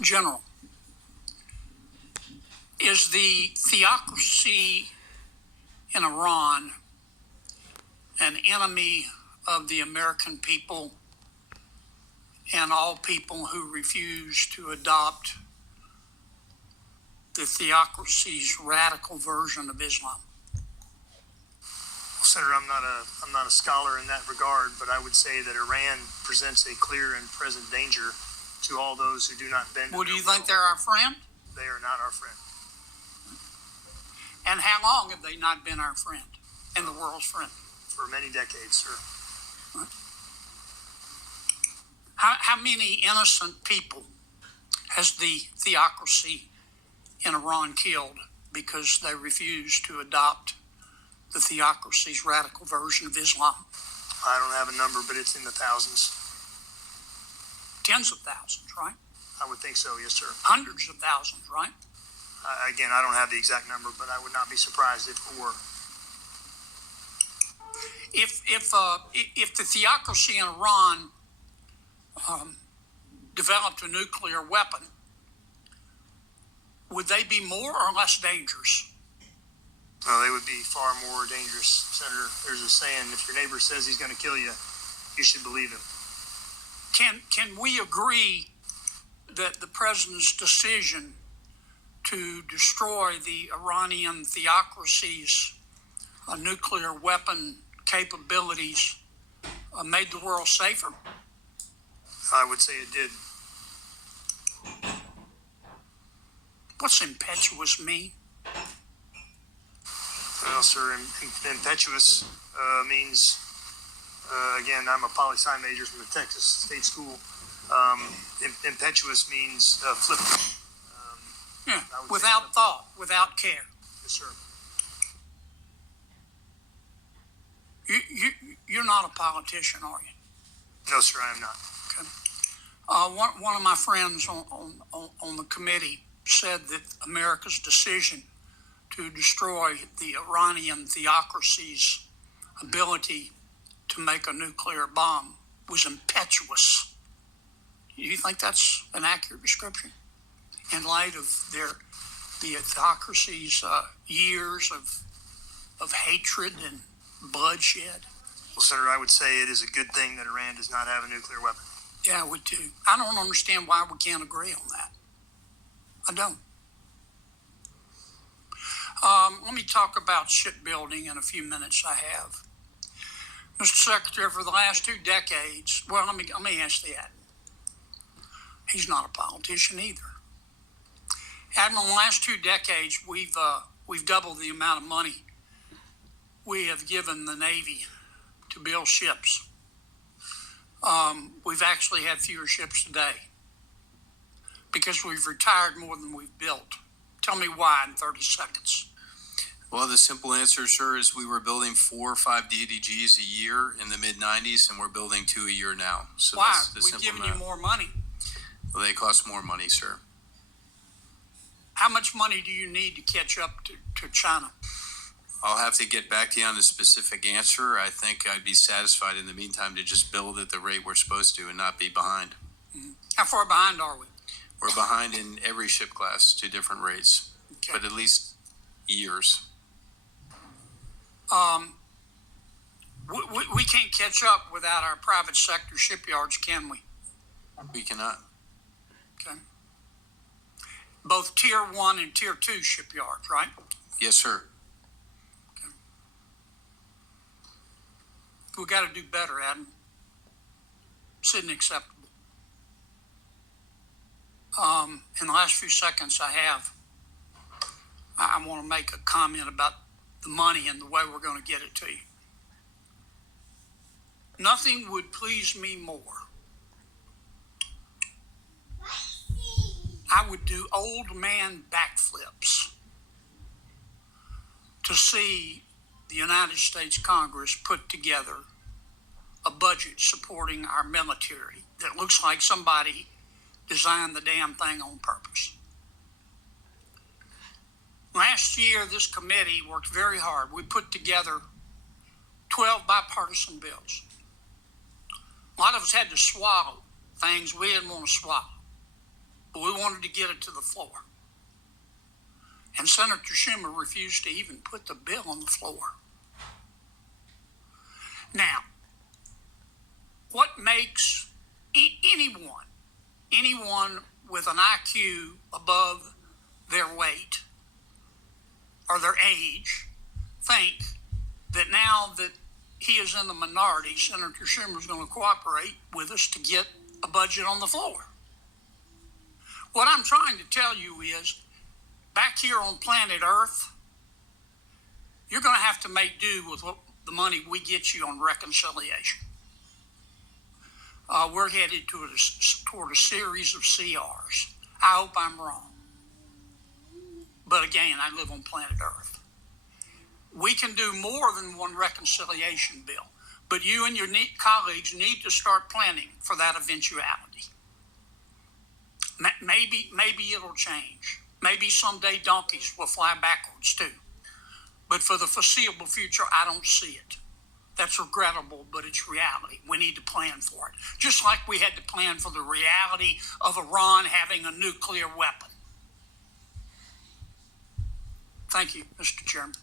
General, is the theocracy in Iran an enemy of the American people and all people who refuse to adopt the theocracy's radical version of Islam? Well, Senator, I'm not a scholar in that regard, but I would say that Iran presents a clear and present danger to all those who do not bend. Well, do you think they're our friend? They are not our friend. And how long have they not been our friend and the world's friend? For many decades, sir. How many innocent people has the theocracy in Iran killed because they refuse to adopt the theocracy's radical version of Islam? I don't have a number, but it's in the thousands. Tens of thousands, right? I would think so, yes, sir. Hundreds of thousands, right? Again, I don't have the exact number, but I would not be surprised if it were. If the theocracy in Iran developed a nuclear weapon, would they be more or less dangerous? No, they would be far more dangerous, Senator. There's a saying: if your neighbor says he's going to kill you, you should believe him. Can we agree that the president's decision to destroy the Iranian theocracy's nuclear weapon capabilities made the world safer? I would say it did. What's impetuous mean? Well, sir, impetuous means, again, I'm a poli-sci major from the Texas State School. Impetuous means flippant. Yeah, without thought, without care. Yes, sir. You're not a politician, are you? No, sir, I am not. Okay. One of my friends on the committee said that America's decision to destroy the Iranian theocracy's ability to make a nuclear bomb was impetuous. Do you think that's an accurate description in light of the theocracy's years of hatred and bloodshed? Well, Senator, I would say it is a good thing that Iran does not have a nuclear weapon. Yeah, I would too. I don't understand why we can't agree on that. I don't. Let me talk about shipbuilding in a few minutes I have. Mr. Secretary, for the last 2 decades, well, let me ask that. He's not a politician either. Admiral, in the last 2 decades, we've doubled the amount of money we have given the Navy to build ships. We've actually had fewer ships today because we've retired more than we've built. Tell me why in 30 seconds. Well, the simple answer, sir, is we were building 4 or 5 DDGs a year in the mid-90s, and we're building 2 a year now. So why? That's the We've simple given you more money. Well, they cost more money, sir. How much money do you need to catch up to China? I'll have to get back to you on the specific answer. I think I'd be satisfied in the meantime to just build at the rate we're supposed to and not be behind. Mm-hmm. How far behind are we? We're behind in every ship class to different rates, Okay. but at least years. We can't catch up without our private sector shipyards, can we? We cannot. Okay. Both Tier 1 and Tier 2 shipyards, right? Yes, sir. Okay. We got to do better, Adam. It's unacceptable. In the last few seconds I have, I want to make a comment about the money and the way we're going to get it to you. Nothing would please me more. I would do old man backflips to see the United States Congress put together a budget supporting our military that looks like somebody designed the damn thing on purpose. Last year, this committee worked very hard. We put together 12 bipartisan bills. A lot of us had to swallow things we didn't want to swallow, but we wanted wanted to get it to the floor. And Senator Schumer refused to even put the bill on the floor. Now, what makes anyone with an IQ above their weight or their age think that now that he is in the minority, Senator Schumer is going to cooperate with us to get a budget on the floor? What I'm trying to tell you is, back here on planet Earth, you're going to have to make do with what the money we get you on reconciliation. We're headed toward a series of CRs. I hope I'm wrong. But again, I live on planet Earth. We can do more than one reconciliation bill, but you and your colleagues need to start planning for that eventuality. Maybe it'll change. Maybe someday donkeys will fly backwards too. But for the foreseeable future, I don't see it. That's regrettable, but it's reality. We need to plan for it. Just like we had to plan for the reality of Iran having a nuclear weapon. Thank you, Mr. Chairman.